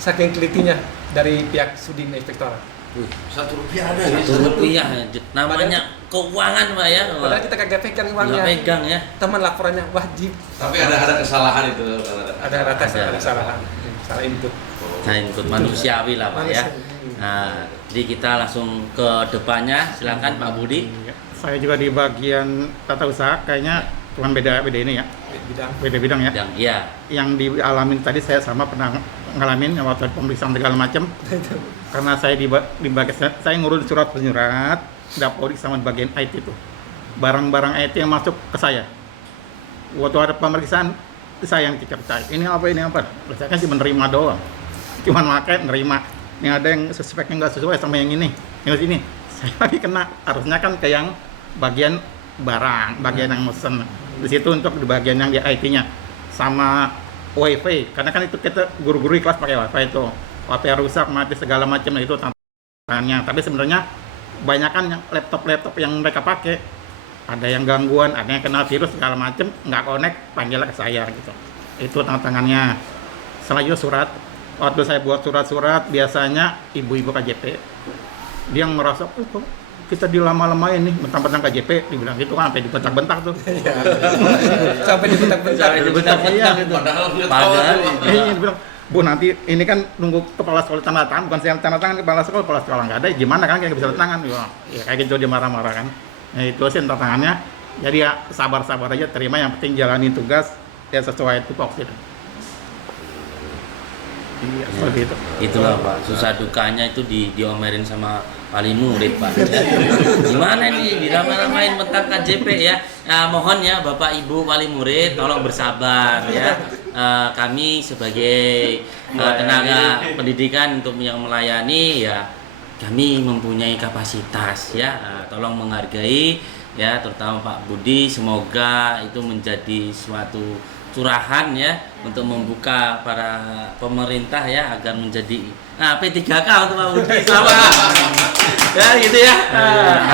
saking telitinya dari pihak Sudin Inspektorat. Rp1 ada ya? Rp1 namanya keuangan Pak ya. Padahal kita kagak pegang uangnya. Nggak pegang ya. Teman laporannya wajib. Tapi ada kesalahan itu. Ada Ada. kesalahan, salah input. Nah, input manusiawi lah Pak ya. Manusiawi. Nah, jadi kita langsung ke depannya. Silakan Pak Budi. Saya juga di bagian tata usaha, kayaknya cuma beda ini ya, Bidang. beda bidang ya. Yang iya. Yang dialamin tadi saya sama pernah ngalamin waktu pemeriksaan segala macam. Karena saya di bagian saya ngurus surat penyurat, dapat sama bagian IT itu. Barang-barang IT yang masuk ke saya. Waktu ada pemeriksaan saya yang cek ini apa. Saya kan cuma nerima doang. Cuman pakai nerima. Yang ada yang speknya nggak sesuai sama yang ini. Yang sini saya lagi kena, harusnya kan ke yang bagian barang, bagian yang mesen. Di situ untuk di bagian yang di IT-nya sama WiFi, karena kan itu kita guru-guru di kelas pakai WiFi itu. WiFi rusak, mati segala macam, itu tantangannya. Tapi sebenarnya kebanyakan yang laptop yang mereka pakai ada yang gangguan, ada yang kena virus segala macam, nggak connect, panggil ke saya gitu. Itu tantangannya. Selanjutnya surat. Waktu saya buat surat-surat, biasanya ibu-ibu KJP dia yang merasa, kok kita dilama-lamain nih, bentang-bentang KJP, dibilang gitu kan, sampai dibentak-bentak tuh. Sampai dibentak-bentak. Sampai dibentak-bentak gitu. Padahal Dia bilang, Bu, nanti ini kan nunggu kepala sekolah tanda tangan, bukan saya yang tanda tangan, kepala sekolah nggak ada, gimana kan kayak bisa tanda tangan, ya kayak gitu dia marah-marah kan. Nah itu sih tantangannya, jadi ya sabar-sabar aja, terima, yang penting jalani tugas ya sesuai tupoksi. Iya, seperti itu. itulah Pak, susah dukanya itu diomelin sama wali murid Pak. Gimana nih dilama-lamain tentang KJP ya. Nah, mohon ya Bapak Ibu wali murid tolong bersabar ya. Kami sebagai tenaga pendidikan untuk yang melayani ya, kami mempunyai kapasitas ya. Tolong menghargai ya, terutama Pak Budi, semoga itu menjadi suatu curahan ya untuk membuka para pemerintah ya agar menjadi P3K untuk Pak Budi sama ya gitu ya.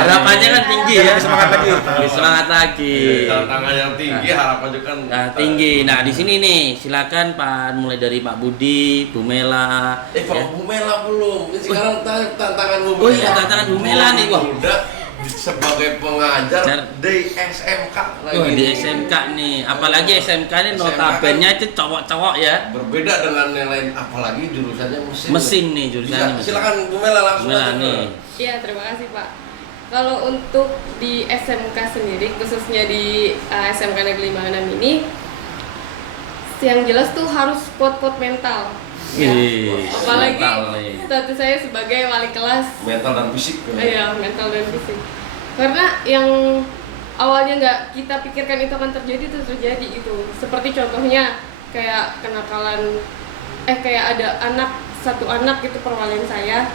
Harapannya kan tinggi ya, semangat lagi. Tantangan yang tinggi, harapan juga kan Tinggi. Nah di sini nih silakan Pak, mulai dari Pak Budi, Bu Mela. Pak Bu Mela belum. Ini sekarang tantangan Bu Mela. Oh iya, tantangan Bu Mela nih, Wah. Udah sebagai pengajar di SMK lagi. Wah, di SMK nih, apalagi SMK ini notabene itu cowok-cowok ya. Berbeda dengan yang lain, apalagi jurusannya Mesin nih jurusannya. Bisa, mesin. silakan Bu Mela langsung Bu Mela aja. nih. Iya, terima kasih Pak. Kalau untuk di SMK sendiri, khususnya di SMK Negeri 56 ini, yang jelas tuh harus kuat-kuat mental. Ya. Ih, Apalagi mental nih. status saya sebagai wali kelas. Mental dan fisik. Iya, mental dan fisik. Karena yang awalnya nggak kita pikirkan itu akan terjadi itu terjadi itu. Seperti contohnya kayak kenakalan, kayak ada satu anak itu perwalian saya,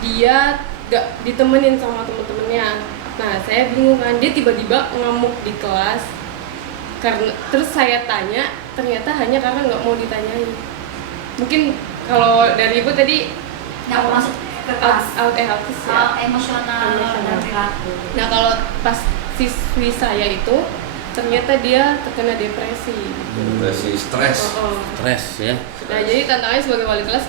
dia nggak ditemenin sama temen-temennya. Nah saya bingung kan, dia tiba-tiba ngamuk di kelas. Karena terus saya tanya, ternyata hanya karena nggak mau ditanyain. Mungkin kalau dari ibu tadi Nggak mau masuk ke kelas. autis ya. Emosional dan perilaku. Nah kalau pas siswi saya itu ternyata dia terkena depresi. Depresi, stres. Stres ya. Nah jadi tantangannya sebagai wali kelas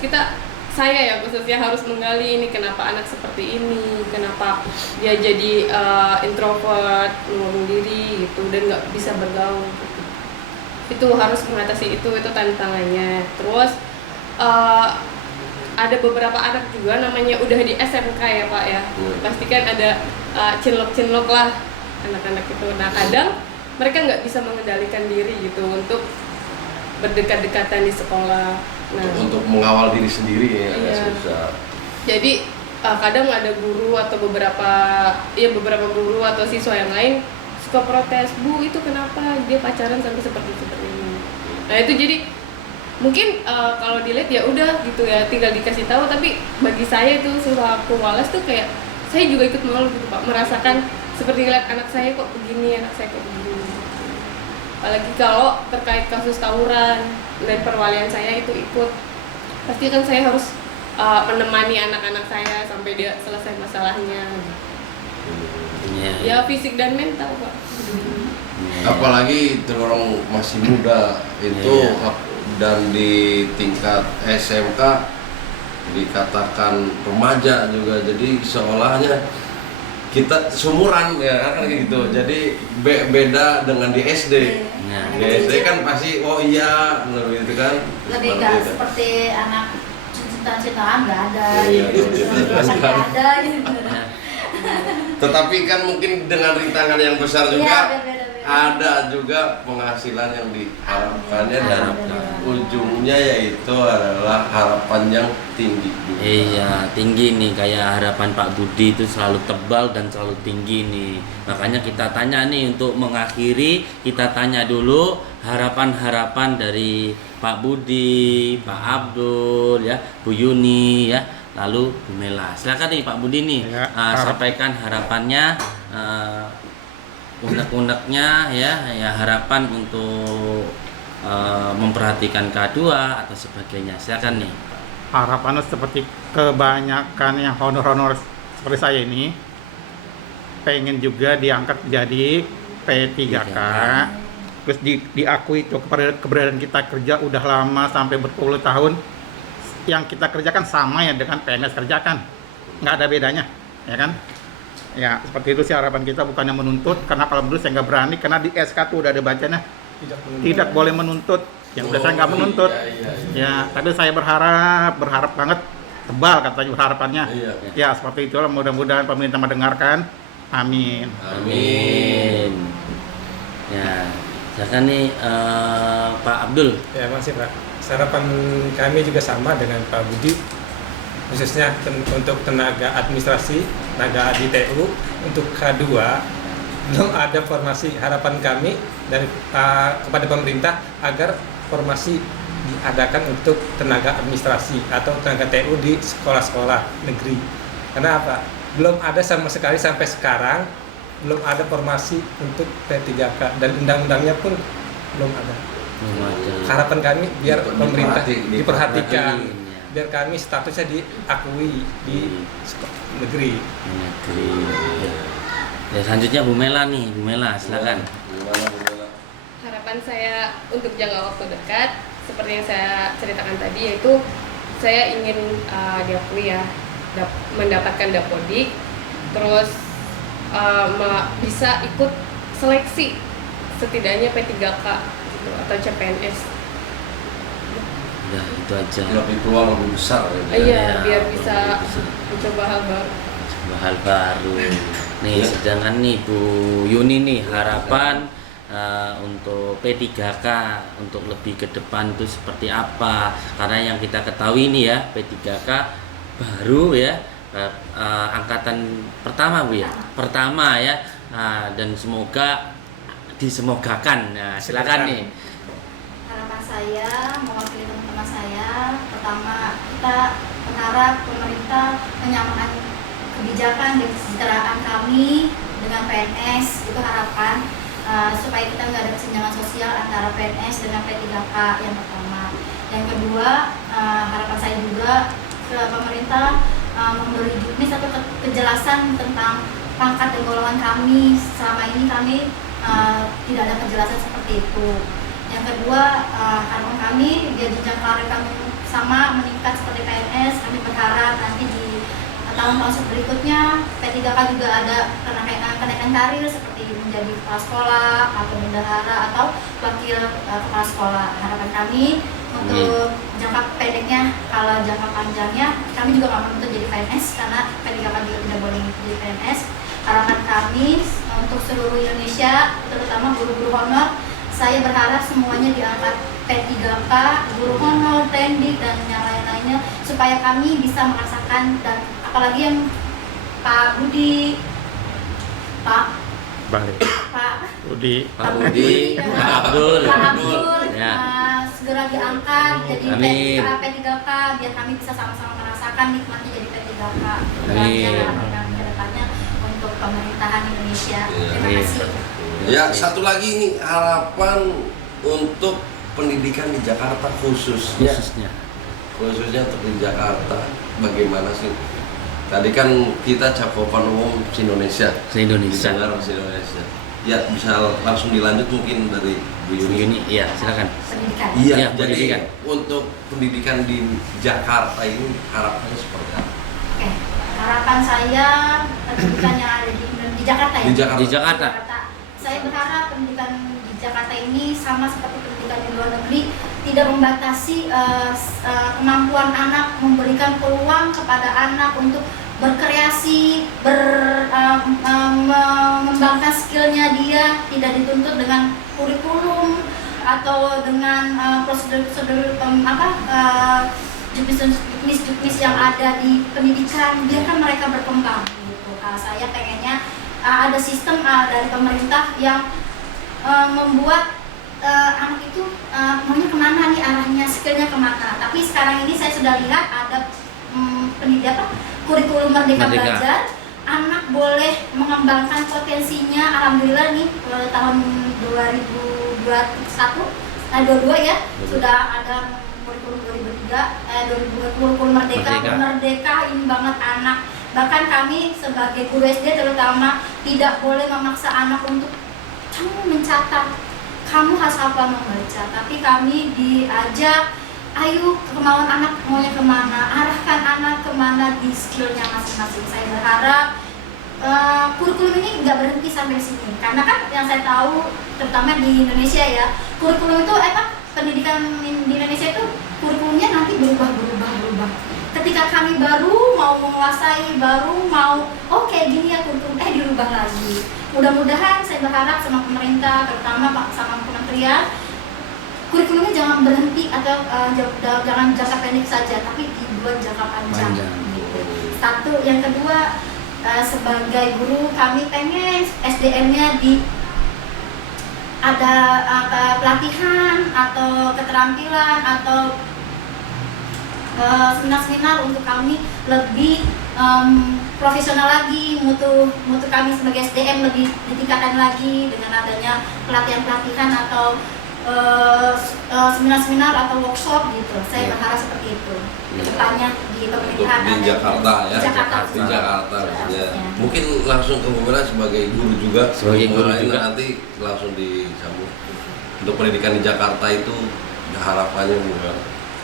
saya ya khususnya harus menggali ini kenapa anak seperti ini, kenapa dia jadi introvert, mengurung diri gitu dan nggak bisa bergaul. Gitu. Itu harus mengatasi itu tantangannya. Terus ada beberapa anak juga namanya udah di SMK ya Pak ya. Pasti kan ada cinlok lah anak-anak itu. Nah kadang mereka nggak bisa mengendalikan diri gitu untuk berdekat-dekatan di sekolah. Nah, Untuk mengawal diri sendiri ya agak Iya. susah. jadi kadang ada guru atau beberapa guru atau siswa yang lain suka protes, Bu itu kenapa dia pacaran sampai seperti ini. Nah itu jadi mungkin kalau dilihat ya udah gitu ya tinggal dikasih tahu, tapi bagi saya itu selaku walas tuh kayak saya juga ikut malu gitu Pak, merasakan seperti ngeliat anak saya kok begini, anak saya kok begini. Apalagi kalau terkait kasus tawuran dan perwalian saya itu ikut, pasti kan saya harus menemani anak-anak saya sampai dia selesai masalahnya. Iya. Ya fisik dan mental Pak. Apalagi tergolong masih muda itu Iya. dan di tingkat SMK dikatakan remaja juga, jadi seolahnya kita sumuran ya kan gitu. Jadi beda dengan di SD. Nah, Di SD kan pasti oh iya gitu kan. Lebih Seperti nggak itu. seperti anak cinta-cintaan nggak ada Iya, gitu. cinta-cintaan Nggak nggak ada gitu. nah, Tetapi kan mungkin dengan rintangan yang besar juga Iya, beda-beda. ada juga penghasilan yang diharapkannya dan Alhamdulillah. ujungnya yaitu adalah harapan yang tinggi juga. Iya, tinggi nih, kayak harapan Pak Budi itu selalu tebal dan selalu tinggi nih. Makanya kita tanya nih, untuk mengakhiri kita tanya dulu harapan-harapan dari Pak Budi, Pak Abdul ya, Bu Yuni ya, lalu Bu Mela. Silakan nih Pak Budi nih, Ya, sampaikan harapannya, unek-uneknya ya harapan untuk memperhatikan K2 atau sebagainya. Silakan nih. Harapannya seperti kebanyakan yang honor-honor seperti saya ini pengen juga diangkat jadi P3K, terus diakui itu keberadaan kita kerja udah lama sampai berpuluh tahun, yang kita kerjakan sama ya dengan PNS kerjakan, nggak ada bedanya ya kan ya. Seperti itu sih harapan kita, bukannya menuntut, karena kalau menurut saya nggak berani, karena di SK tuh udah ada bacanya tidak boleh menuntut. Yang udah saya nggak menuntut ya, tapi saya berharap banget, tebal katanya harapannya. Iya. Ya seperti itulah, mudah-mudahan pemerintah mendengarkan. Amin. Amin. Ya, silakan nih Pak Abdul. Ya masih Pak. Harapan kami juga sama dengan Pak Budi, khususnya untuk tenaga administrasi, tenaga di TU. Untuk K2 belum ada formasi. Harapan kami dari kepada pemerintah agar formasi diadakan untuk tenaga administrasi atau tenaga TU di sekolah-sekolah negeri. Karena apa? Belum ada sama sekali sampai sekarang, belum ada formasi untuk P3K dan undang-undangnya pun belum ada. Harapan kami biar pemerintah diperhatikan, biar kami statusnya diakui di negeri. Ya, selanjutnya Bu Mela nih, Bu Mela silakan. Gimana, Bu Mela? Harapan saya untuk jangka waktu dekat seperti yang saya ceritakan tadi, yaitu saya ingin diakui ya, mendapatkan Dapodik, terus bisa ikut seleksi setidaknya P3K gitu, atau CPNS. Udah itu aja. Lebih peluang lebih besar gitu ya. Iya, Ya, biar lebih bisa bisa. mencoba hal baru. Hal baru. Nih, Ya. sedangkan nih Bu Yuni nih harapan untuk P3K untuk lebih ke depan itu seperti apa? Karena yang kita ketahui nih ya, P3K baru ya, angkatan pertama Bu ya, pertama ya. Dan semoga disemogakan. Nah, silakan nih. Harapan saya mewakili teman-teman saya, pertama kita berharap pemerintah menyamakan kebijakan dan kesejahteraan kami dengan PNS, itu harapan supaya kita nggak ada kesenjangan sosial antara PNS dengan P3K yang pertama. Yang kedua, harapan saya juga ke pemerintah memberi juknis atau kejelasan tentang pangkat dan golongan kami. Selama ini kami tidak ada kejelasan seperti itu. Yang kedua, harapan kami biar jenjang karir kami sama meningkat seperti PNS. Kami berharap nanti di tahun-tahun berikutnya P3K juga ada kenaikan karir seperti menjadi kepala sekolah atau bendahara atau wakil kepala sekolah. Harapan kami untuk jangka pendeknya, kalau jangka panjangnya kami juga nggak menuntut jadi PNS karena P3K juga tidak boleh jadi PNS. Harapan kami untuk seluruh Indonesia, terutama guru-guru honor, saya berharap semuanya diangkat P3K, guru honor, tendik, dan yang lain-lainnya supaya kami bisa merasakan, dan apalagi yang Pak Budi, Pak Budi, Pak Abdul, ya. Segera diangkat jadi Amin. P3K biar kami bisa sama-sama merasakan nikmatnya jadi P3K. Amin. Ke depannya untuk pemerintahan Indonesia. Terima Amin. kasih. Ya, satu lagi nih harapan untuk pendidikan di Jakarta khususnya untuk di Jakarta, bagaimana sih? Tadi kan kita cakupan umum se-Indonesia. Se-Indonesia. Se-Indonesia. Ya, bisa langsung dilanjut mungkin dari Bu Bu Yuni. Yuni, iya silakan. Pendidikan. Iya, Ya, jadi pendidikan. untuk pendidikan di Jakarta ini harapannya seperti apa? Oke. Harapan saya pendidikan yang ada di Jakarta ya. Di Jakarta. Saya berharap pendidikan di Jakarta ini sama seperti pendidikan di luar negeri, tidak membatasi kemampuan anak, memberikan peluang kepada anak untuk berkreasi, mengembangkan skillnya dia, tidak dituntut dengan kurikulum atau dengan prosedur-prosedur juknis yang ada di pendidikan. Biarkan mereka berkembang gitu. Saya pengennya ada sistem dari pemerintah yang membuat anak itu maunya kemana nih arahnya, skillnya kemana. Tapi sekarang ini saya sudah lihat ada kurikulum Merdeka Belajar, anak boleh mengembangkan potensinya. Alhamdulillah nih tahun 2022 ya sudah ada kurikulum 2003 kurikulum Merdeka ini banget anak. Bahkan kami sebagai guru SD terutama tidak boleh memaksa anak untuk kamu mencatat, kamu harus hafal membaca, tapi kami diajak, ayo kemauan anak maunya kemana, arahkan anak kemana di skillnya masing-masing. Saya berharap kurikulum ini nggak berhenti sampai sini, karena kan yang saya tahu terutama di Indonesia ya, kurikulum itu pendidikan di Indonesia itu kurikulumnya nanti berubah. Ketika kami baru mau menguasai, baru mau kayak gini ya kurikulum, dirubah lagi. Mudah-mudahan saya berharap sama pemerintah, terutama sama kementerian, kurikulumnya jangan berhenti atau jangan jangka pendek saja, tapi dibuat jangka panjang. Gitu. Satu, yang kedua, sebagai guru kami pengen SDM-nya ada pelatihan atau keterampilan atau seminar-seminar untuk kami lebih profesional lagi, mutu kami sebagai SDM lebih ditingkatkan lagi dengan adanya pelatihan-pelatihan atau seminar-seminar atau workshop gitu. Saya berharap seperti itu kedepannya di pemerintahan di Jakarta ya. Di Jakarta ya. Mungkin langsung ke Bu Mira sebagai guru juga. Sebagai guru juga. Nanti langsung disambung. Untuk pendidikan di Jakarta itu harapannya Bu Mira.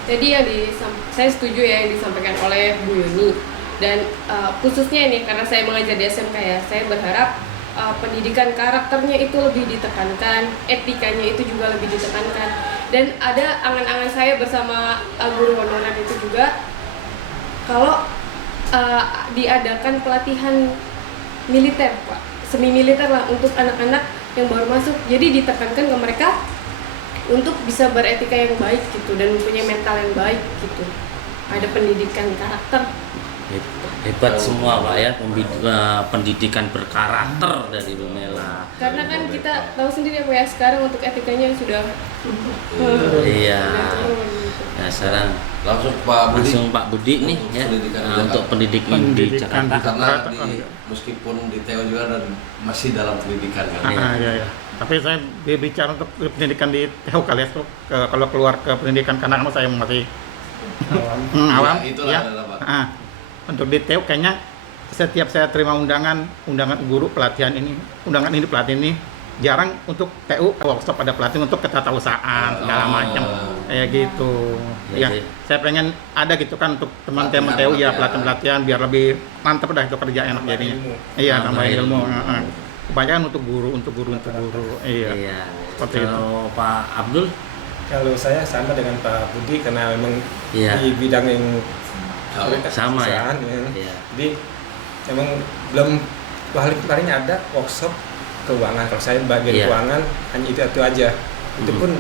Jadi saya setuju ya yang disampaikan oleh Bu Yuni, dan khususnya ini karena saya mengajar di SMK ya, saya berharap pendidikan karakternya itu lebih ditekankan, etikanya itu juga lebih ditekankan, dan ada angan-angan saya bersama guru honorer itu juga kalau diadakan pelatihan militer Pak, semi militer lah untuk anak-anak yang baru masuk, jadi ditekankan ke mereka untuk bisa beretika yang baik gitu dan mempunyai mental yang baik gitu. Ada pendidikan karakter Hebat semua Pak ya, pendidikan berkarakter dari Lumela. Karena kan kita tahu sendiri apa ya, sekarang untuk etikanya sudah Iya. sudah turun gitu. Nah sekarang Langsung Pak Budi. langsung Pak Budi nih Untuk ya, pendidikan di untuk Jakarta. pendidikan di Pendidikan Jakarta. di Karena Jakarta. meskipun di TO juga dan masih dalam pendidikan kan. Iya, iya. Tapi saya bicara untuk pendidikan di TEU kali ya, kalau keluar ke pendidikan kanak-kanak saya masih awam. Ya, itulah Ya. adalah, Pak. Untuk di TEU kayaknya setiap saya terima undangan guru pelatihan ini, undangan ini pelatihan ini, jarang untuk TU workshop ada pelatihan untuk ketatausahaan segala macam kayak gitu. Ya, Ya, sih. saya pengen ada gitu kan untuk teman-teman TU ya pelatihan-pelatihan biar lebih mantap dah itu kerja enak jadinya. Iya, tambah ilmu. Kebanyakan untuk guru. Iya. Iya. Seperti itu. Kalau Pak Abdul, Kalau saya sama dengan Pak Budi karena memang Iya. di bidang yang sama ya. perusahaan, Iya. Jadi memang belum paling ada workshop keuangan. Kalau saya bagian Iya. keuangan hanya itu aja. Itu pun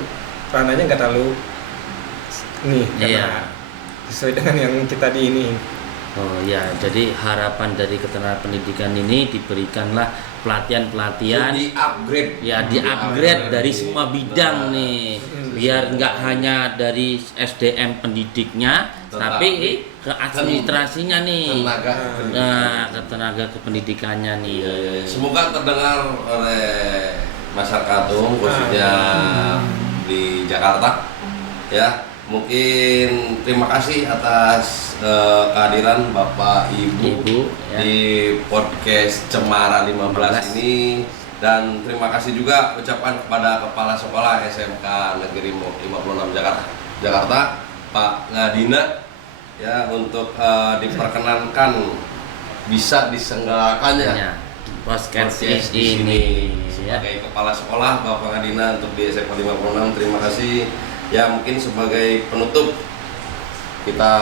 ranahnya nggak terlalu karena Iya. sesuai dengan yang kita di ini. Oh ya, jadi harapan dari ketenaga pendidikan ini diberikanlah pelatihan-pelatihan Di upgrade. ya di-upgrade dari semua bidang nih, biar nggak hanya dari SDM pendidiknya, tapi ke administrasinya nih, Tenaga nah ke tenaga kependidikannya nih. Semoga terdengar oleh masyarakat umum khususnya di Jakarta ya. Mungkin terima kasih atas kehadiran Bapak Ibu, Ya. di podcast Cemara 15 ini, dan terima kasih juga ucapan kepada Kepala Sekolah SMK Negeri 56 Jakarta Pak Ngadina ya, untuk diperkenankan bisa diselenggarakannya Ya, podcast podcast di sini ini ya. sebagai kepala sekolah Bapak Ngadina untuk di SMK 56. Terima kasih ya. Mungkin sebagai penutup kita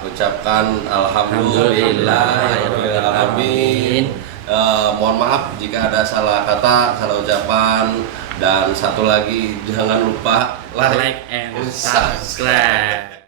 ucapkan alhamdulillahirobbilalamin. Mohon maaf jika ada salah kata, salah ucapan, dan satu lagi jangan lupa Like and subscribe.